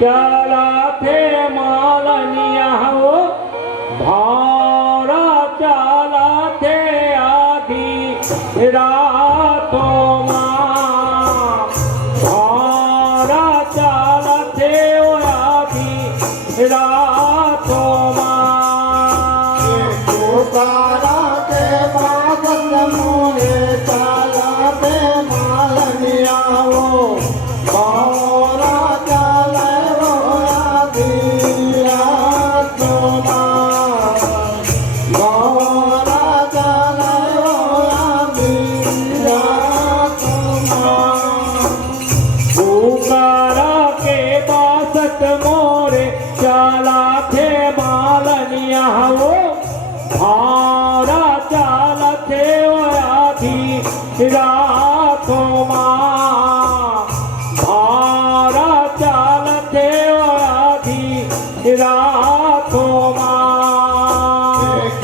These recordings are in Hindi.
चला थे मालनिया हो भारा चला थे आधी रातों माँ भारा चला थे आधी रातों माँ पुकारा के बादल मोरे चला थे मालनिया हो भारा चला आधी रातों माँ भारा चला आधी रातों माँ पुकारा के बासत मोरे चला थे मालनिया हो भारा चला थे आधी रातों माँ भारा चला थे आधी रातों माँ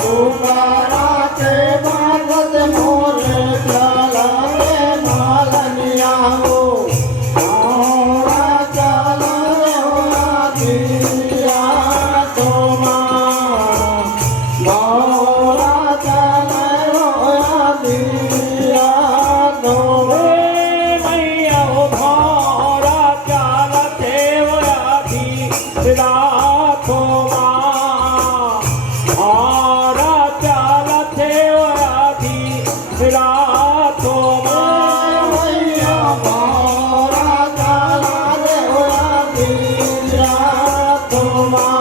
पुकारा के बादल मोरे चला थे मालनिया हो भारा चला आधी रातों माँ भारा चला आधी रातों माँ मैया भारा चला थे आधी रातों माँ भारा चला थे आधी रातों माँ मैया भारा चला आधी रातों माँ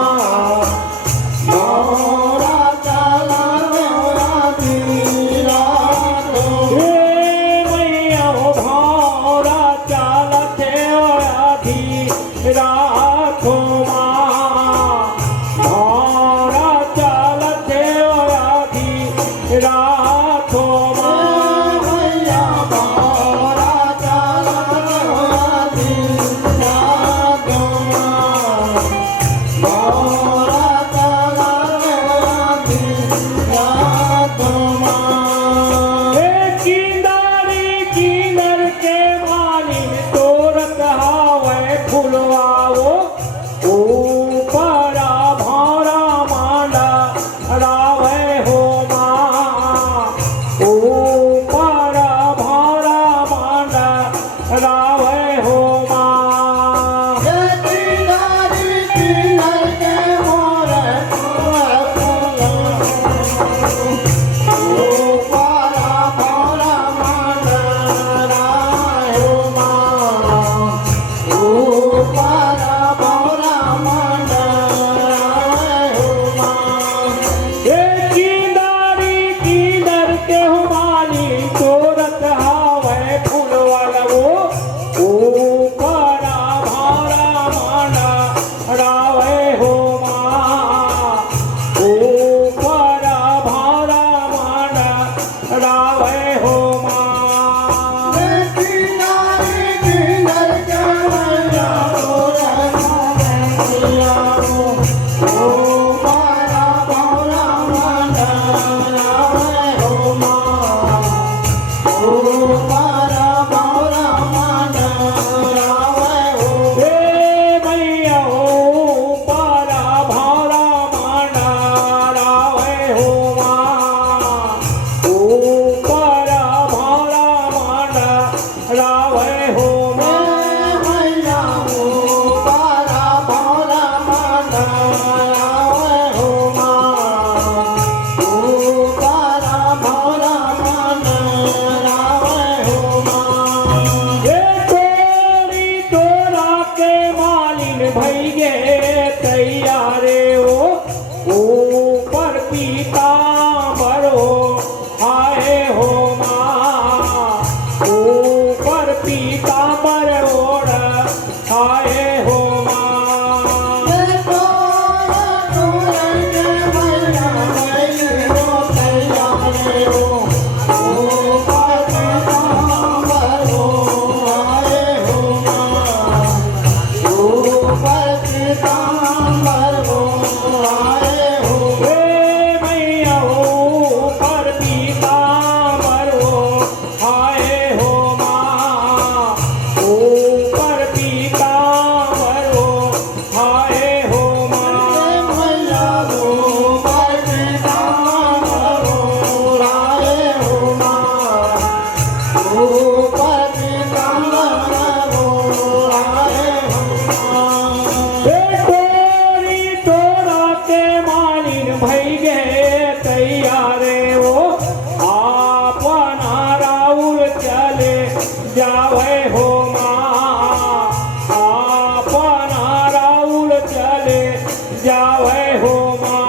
भारा चला आधी रातों मैया भारा चला थे आधी रातों माँ भारा चला थे आधी रातों माँ मैया भारा चला आधी रातों माँ भारा चला आधी रातों माँ किनारी किनर के मालिन तोरत हावे फुलवाओ ऊपरा भारा मांडा रावे हो माँ ऊपरा भारा मांडा रावे हो माँ किनारी किनर के मोरे ऊपरा भारा मांडा हो माँ ऊपरा भारा मांडा हो माँ किनारी किनर के माली तोरत हावे फुलवाओ ऊपरा भारा मांडा रावे हो माँ ऊपरा भारा मांडा रावे हो माँ किनारी किनर के मैया ऊपरा भारा मांडा हो माँ ऊपरा भारा मांडा हो मैया ऊपरा भारा मांडा रावे हो माँ ऊपरा भारा मांडा रावे हो माँ मैया ऊपरा भारा मांडा हो माँ ऊपरा भारा मांडा हो माँ तोरी तोरा के मालिन भैये तैयारे हो ऊपर पीताम्बर हो आए हो माँ ऊपर पीताम्बर ओढ़ आए हो माँ मैया ऊपर पीताम्बर हो आए हो माँ ऊपर पीताम्बर हो हे टोरी टोरा के मालिन भई गे तैयार वो अपना राउर चले जावे हो माँ अपना राउर चले जावे हो माँ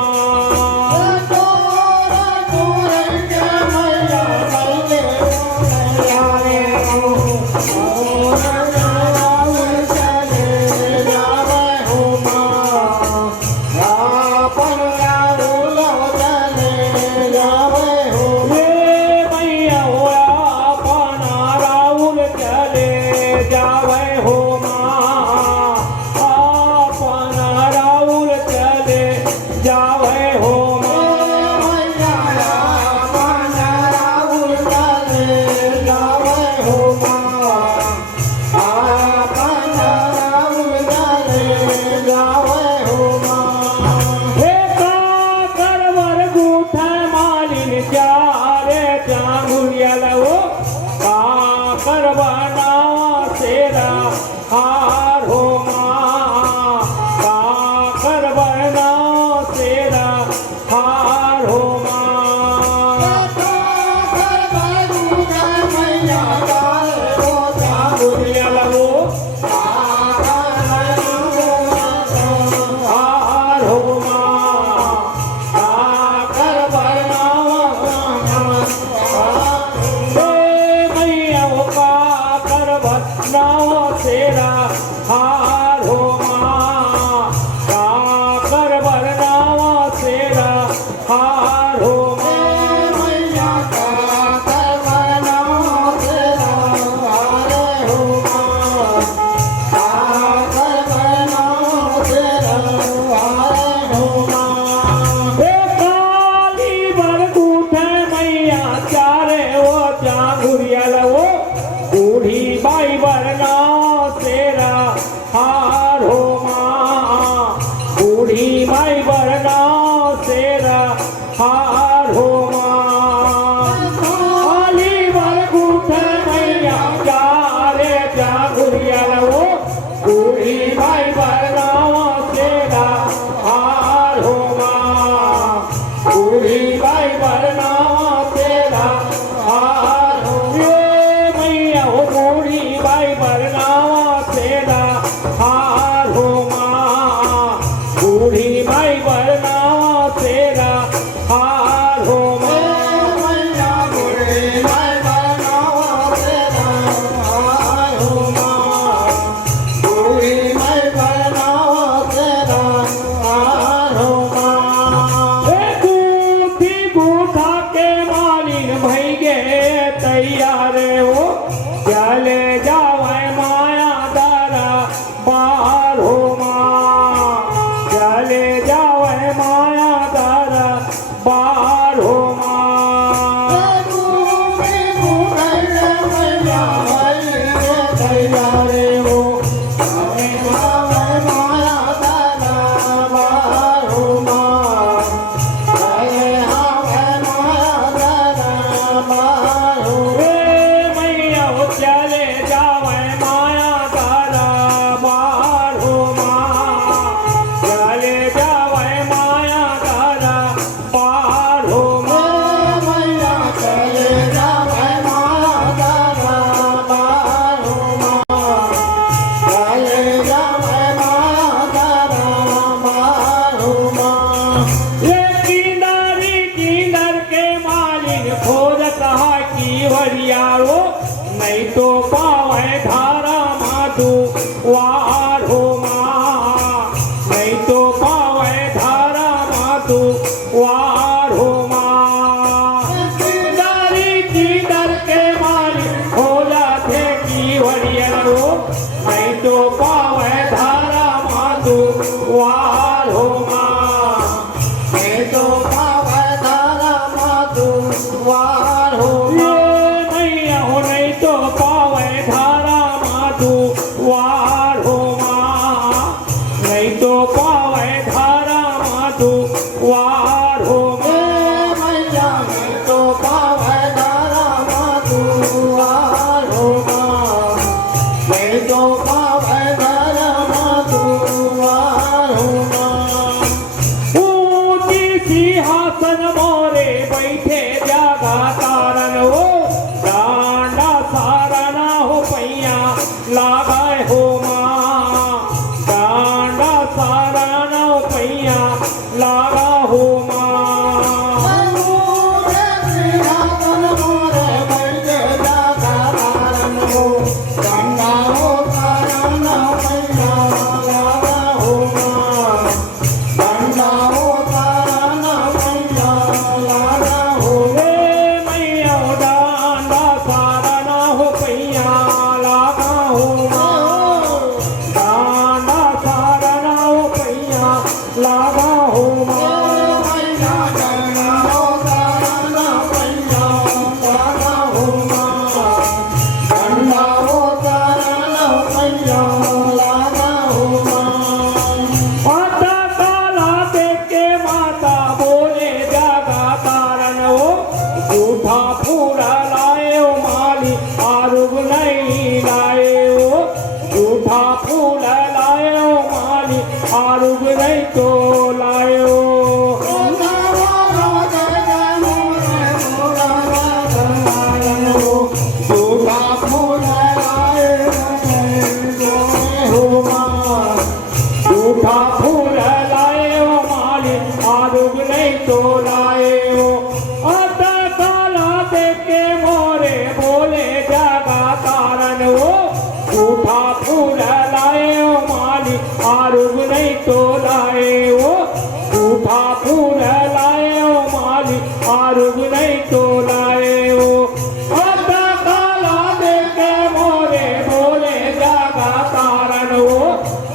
तो पावे धर्म दुआ पैया लागा हो माँ लागा हो माता काला देख के माता बोले जागा तारन हो झूठा पूरा लाए हो माली आरुग नहीं लाए हो झूठा फूल लाए हो माली आरुग नहीं तो लाए हो झूठा फूल लाए हो माली आरुग नहीं तो लाए हो आता काला देख के मोरे बोले जागा तारन हो झूठा फूल लाए हो माली आरुग नहीं तो लाए हो झूठा फूल लाए हो माली आरुग नहीं तो लाए हो आता काला देख के मोरे बोले जागा तारन हो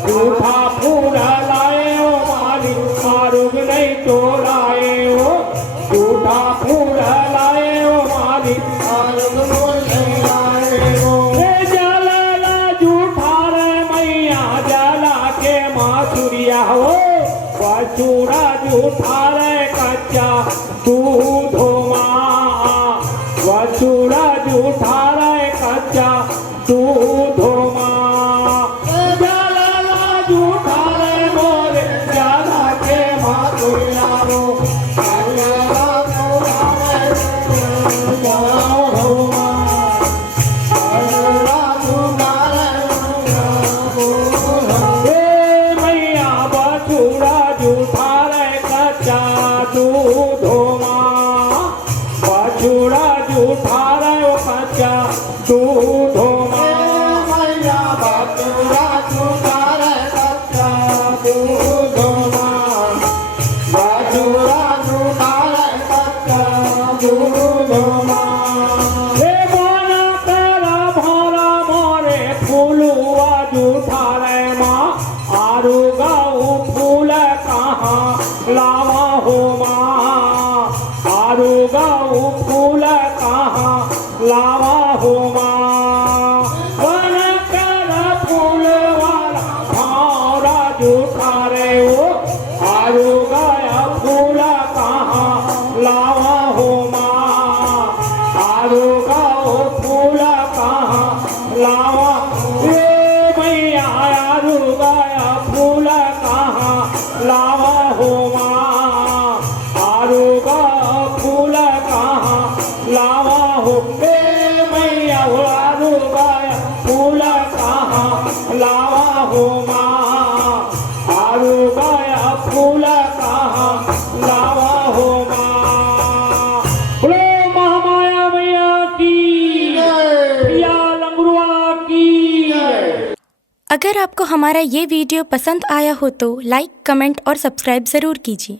झूठा फूल लाए हो माली आरुग नहीं तो लाए हो झूठा फूल लाए हो माली आरुग नहीं लाए हो जला झूठा रे मैया जला के माथुरिया हो बछूड़ा झूठा रे कच्चा दूध हो माँ बछूड़ा झूठा रे कच्चा दूध हो माँ झूठा रे मोरे ज्यादा के माथुरिया हो मैया बछूड़ा झूठा रे कच्चा दूध हो माँ बछूड़ा झूठा रे कच्चा दूध हो माँ लावा हो माँ आरुगा फूल कहाँ लावा हो माँ वन कर फूल वाला भावरा झूठा रे हो आरुगा फूल कहाँ लावा हो माँ आरुगा फूल कहाँ लावा मैया आरुगा फूल कहाँ लावा हो माँ आरुगा फूल कहाँ लावा हो मैया आरुगा फूल कहाँ लावा हो माँ आरुगा फूल कहाँ लावा हो माँ बोलो महामाया मैया की या लंगरुआ की। अगर आपको हमारा ये वीडियो पसंद आया हो तो लाइक, कमेंट और सब्सक्राइब ज़रूर कीजिए।